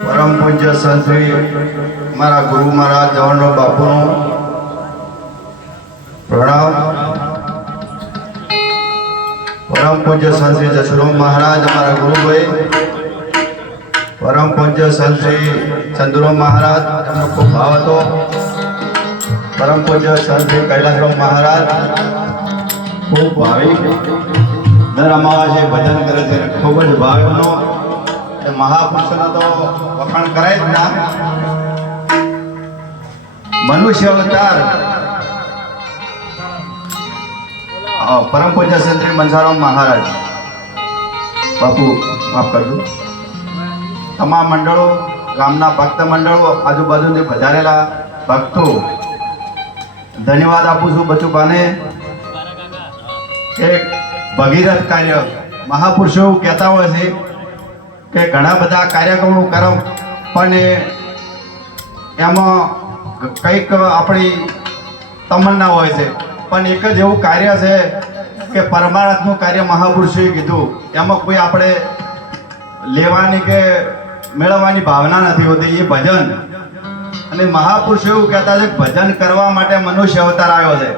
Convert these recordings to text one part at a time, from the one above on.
परम पूज्य संत श्री मारा गुरु महाराज जवाहरलाल बापू प्रणाम। परम पूज्य संत श्री जसरोम महाराज हमारा गुरु भाई, परम पूज्य संत श्री चंद्रोम महाराज हमको खूब भाव હતો। परम पूज्य संत श्री कैलाशराम महाराज खूब भाविक दर अमावास्ये भजन करे છે, ખૂબ જ ભાવનો महापुरुषों तो वखाण कराय ज ना। मनुष्य अवतार परम पूज्य संत श्री मनसाराम महाराज बापू माफ कर दो। तमाम मंडलों गामना भक्त मंडलों आजूबाजू ने पधारेला भक्तों धन्यवाद आपू छू। बचूबाने एक भगीरथ कार्य महापुरुषों कहता होय छे કે ઘણા બધા કાર્યક્રમો કરો પણ એમાં કંઈક આપણી તમન્ના હોય છે, પણ એક જ એવું કાર્ય છે કે પરમાર્થનું કાર્ય મહાપુરુષોએ કીધું, એમાં કોઈ આપણે લેવાની કે મેળવવાની ભાવના નથી હોતી, એ ભજન। અને મહાપુરુષો એવું કહેતા છે કે ભજન કરવા માટે મનુષ્ય અવતાર આવ્યો છે,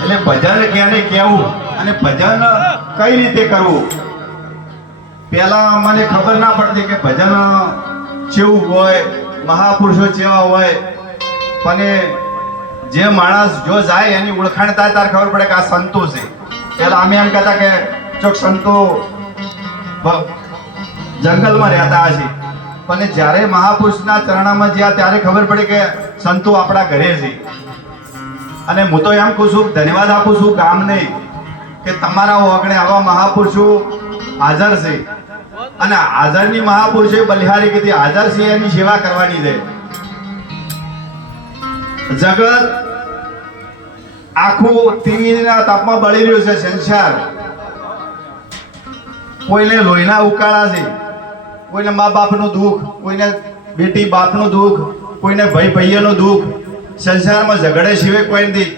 એટલે ભજન કેને કહેવું અને ભજન કઈ રીતે કરવું। पहला મને खबर ना पड़ती कि भजन चेवू होय, महापुरुषो चेवा होय, पण जे माणस जो जाए एनी ओळखाण थाय तार खबर पड़े कि आ संतो छे। पहला आमे एम कहता कि चोक संतो जंगल में रहता हशे, पण ज्यारे महापुरुषना चरणामां ज्या त्यारे खबर पड़े कि संतो आपणा घरे छे। अने हूँ तो एम कहूं छुं, धन्यवाद आपू छुं गामने कि तमारा ओगणे आवा महापुरुषो हाजर छे અને હાજરની મહાપુરુષે બલિહારી કીધી હાજર છે એની સેવા કરવાની છે। જગત આખું તીવીના તાપમાં બળી રહ્યું છે સંસાર। કોઈને લોહીના ઉકાળા છે, કોઈને મા બાપનું દુઃખ, કોઈને બેટી બાપનું દુઃખ, કોઈને ભાઈ ભાઈઓનું દુઃખ, સંસારમાં ઝઘડે સિવાય કોઈ નથી।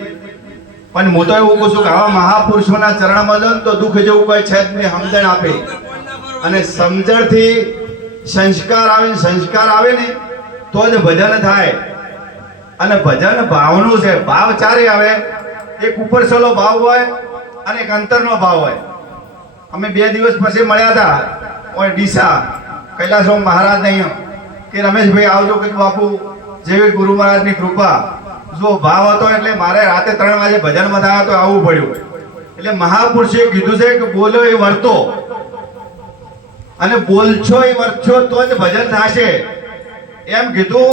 પણ હું તો એવું કહું છું કે આવા મહાપુરુષોના ચરણમાં જો તો દુઃખ જેવું કોઈ છે જ નહીં, સમજણ આપે અને સમજણથી સંસ્કાર આવે ને તો જ ભજન થાય। અને ભજન ભાવનું છે, ભાવ ચારે આવે, એક ઉપરસલો ભાવ હોય અને એક અંતરનો ભાવ હોય। અમે 2 દિવસ પછી મળ્યા હતા ઓય ડીસા કૈલાસરામ મહારાજ નહીં કે રમેશભાઈ આવજો કે બાપુ જેવી ગુરુ મહારાજની કૃપા જો ભાવ હતો એટલે મારે રાતે 3 વાગે ભજનમાં થયા તો આવવું પડ્યું। એટલે મહાપુરુષે કીધું છે કે બોલો એ વર્તો અને બોલશો એ વર્તશો તો જ ભજન થશે। એમ કીધું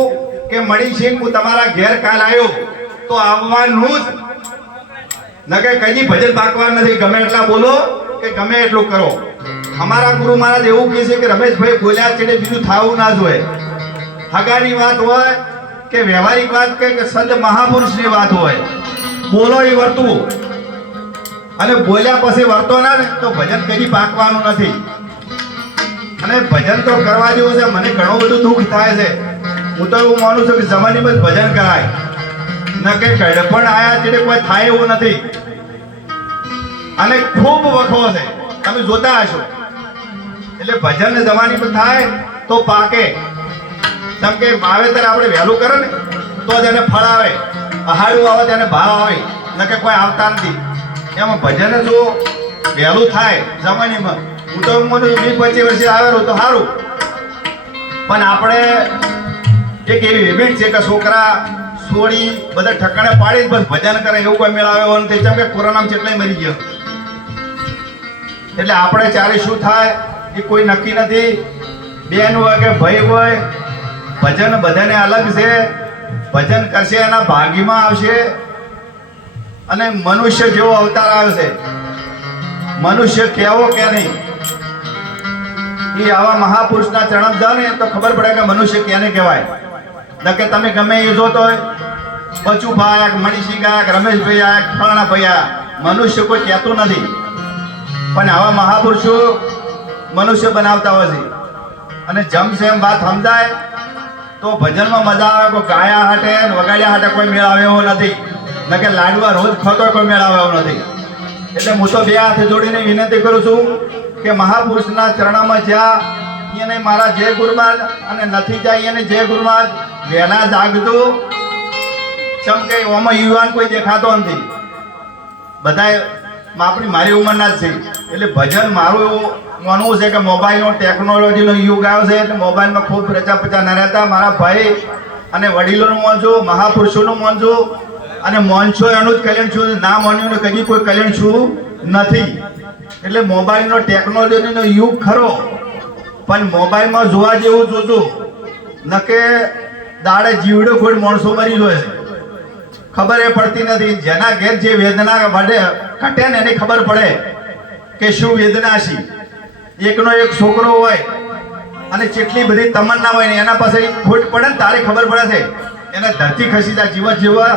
કે મણિસિંહ હું તમારા ઘેર કાલ આવ્યો તો આવવાનું જ, ન કે કઈ ભજન પાકવા નથી, ગમે એટલા બોલો કે ગમે એટલું કરો। અમારા ગુરુ મહારાજ એવું કહે છે કે રમેશભાઈ બોલ્યા છે બીજું થાવું ના જોઈએ। હગાની વાત હોય કે વ્યવહારિક વાત કે સંત મહાપુરુષની વાત હોય, બોલો એ વર્તવું અને બોલ્યા પછી વર્તો ના ને તો ભજન કદી પાકવાનું નથી। અને ભજન તો કરવા જેવું છે। મને ઘણું બધું દુઃખ થાય છે, હું તો એવું માનું છું કે જમાનીમાં ભજન કરાય, ન કે કડપણ આયા એટલે કોઈ થાય એવું નથી। અને ખૂબ વખો છે, તમે જોતા હશો। એટલે ભજન જમાનીમાં થાય તો પાકે, કેમ કે વાવેતર આપણે વહેલું કરે ને તો જ એને ફળ આવે, અહાડું આવે તેને ભાવ આવે, ન કે કોઈ આવતા નથી। એમાં ભજન જો વહેલું થાય જમાનીમાં, હું તો મને 20-25 વર્ષે આવેલું તો સારું। પણ આપણે એક એવી હેબિટ છે કે છોકરા છોડી બધા ઠકાણે પાડી બસ ભજન કરે, એવું કોઈ મેળ આવ્યો નથી, કેમ કે કોરોનામાં કેટલાય મરી ગયો। એટલે આપણે ચારે શું થાય એ કોઈ નક્કી નથી। બેન હોય કે ભાઈ હોય, ભજન બધાને અલગ છે, ભજન કરશે એના ભાગ્યમાં આવશે। અને મનુષ્ય જેવો અવતાર આવે છે, મનુષ્ય કેવો કે નહીં એ આવા મહાપુરુષના ચરણ જાઓ ને તો ખબર પડે કે મનુષ્ય કેને કહેવાય। ન કે તમે ગમે એ જોતો હોય બચુભાઈ આયા, મણિસિંહ આયા, રમેશભાઈ આયા, ફલાણા ભાઈ આયા, મનુષ્ય કોઈ કહેતું નથી, પણ આવા મહાપુરુષો મનુષ્ય બનાવતા હોય છે। અને જમશે એમ વાત સમજાય તો ભજનમાં મજા આવે। કોઈ ગાયા હાટે વગાડ્યા હાટે કોઈ મેળ આવે એવો નથી, ન કે લાડવા રોજ ખતો કોઈ મેળ આવે એવો નથી। એટલે હું તો 2 હાથ જોડીને વિનંતી કરું છું કે મહાપુરુષના ચરણમાં જ્યાં એને મારા જય ગુરુમાજ અને નથી જાય એને જય ગુરુમાજ વહેલા જાગજો ચમ કે ઓમાં યુવાન કોઈ દેખાતો નથી બધાય આપણી મારી ઉંમરના જ છે એટલે ભજન મારું એવું માનવું છે કે મોબાઈલનો ટેકનોલોજીનો યુગ આવ્યો છે એટલે મોબાઈલમાં ખૂબ રચા પચા ન રહેતા મારા ભાઈ અને વડીલોનું માનજો મહાપુરુષોનું માનજો અને મોનશો એનું જ કલ્યાણ છું ના માન્યું ને કદી કોઈ કલ્યાણ છું નથી એટલે મોબાઈલનો ટેકનોલોજીનો યુગ ખરો પણ મોબાઈલમાં જોવા જેવું જોજો નકે દાડે જીવડો કોઈ માણસો મરી જોઈએ છે ખબર એ પડતી નથી જેના ઘેર જે વેદના વડે કટે ને એને ખબર પડે કે શું વેદના છે એકનો એક છોકરો હોય અને કેટલી બધી તમન્ના હોય ને એના પાસે ખોટ પડે ને તારે ખબર પડે છે એને ધરતી ખસી જાય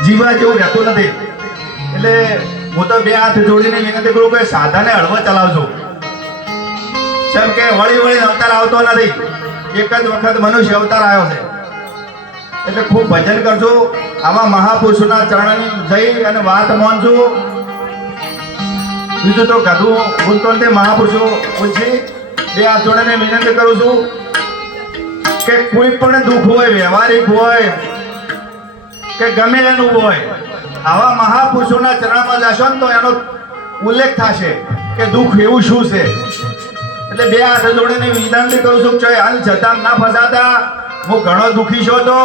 જીવા જેવું રહેતું નથી એટલે હું તો બે હાથ જોડીને વિનંતી કરું કે સાધાને હળવો ચલાવજો જેમ કે વળી વળી અવતાર આવતો નથી એક જ વખત મનુષ્ય અવતાર આવ્યો છે એટલે ખૂબ ભજન કરજો આવા મહાપુરુષોના ચરણની જઈ અને વાત માનજો બીજું તો ગધું ભૂલતો નથી મહાપુરુષો પૂછી બે હાથ જોડીને વિનંતી કરું છું કે કોઈ પણ દુઃખ હોય વ્યવહારિક હોય કે ગમે એનું હોય આવા મહાપુરુષોના ચરણમાં જશો ને તો એનો ઉલ્લેખ થશે કે દુઃખ એવું શું છે એટલે બે હાથ જોડીને વિનંતી કરું છું કે હાલ જતા ના ફસાતા હું ઘણો દુઃખી છું તો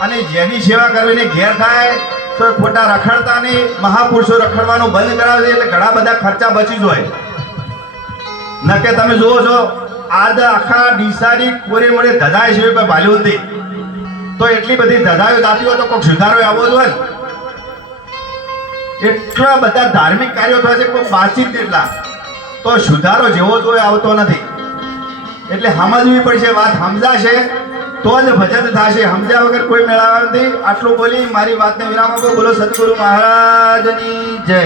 અને જેની સેવા કરવીને ઘેર થાય તો ખોટા રખડતા નહીં મહાપુરુષો રખડવાનું બંધ કરાવે છે એટલે ઘણા બધા ખર્ચા બચી જાય ન કે તમે જુઓ છો આજ આખા ડીસાની કોરે મોડે ધધાય છે કોઈ ભાલ્યું નથી તો એટલી બધી ધધાયો જાતી હોય તો કોઈક સુધારો આવવો જોઈએ એટલા બધા ધાર્મિક કાર્યો થાય છે કોઈ વાતચીત એટલા તો સુધારો જેવો જોઈએ આવતો નથી એટલે સમજવી પડશે વાત સમજાશે તો જ ભજન થશે સમજ્યા વગર કોઈ મેળાવા નથી આટલું બોલી મારી વાતને વિરામ આપો બોલો સદગુરુ મહારાજની જય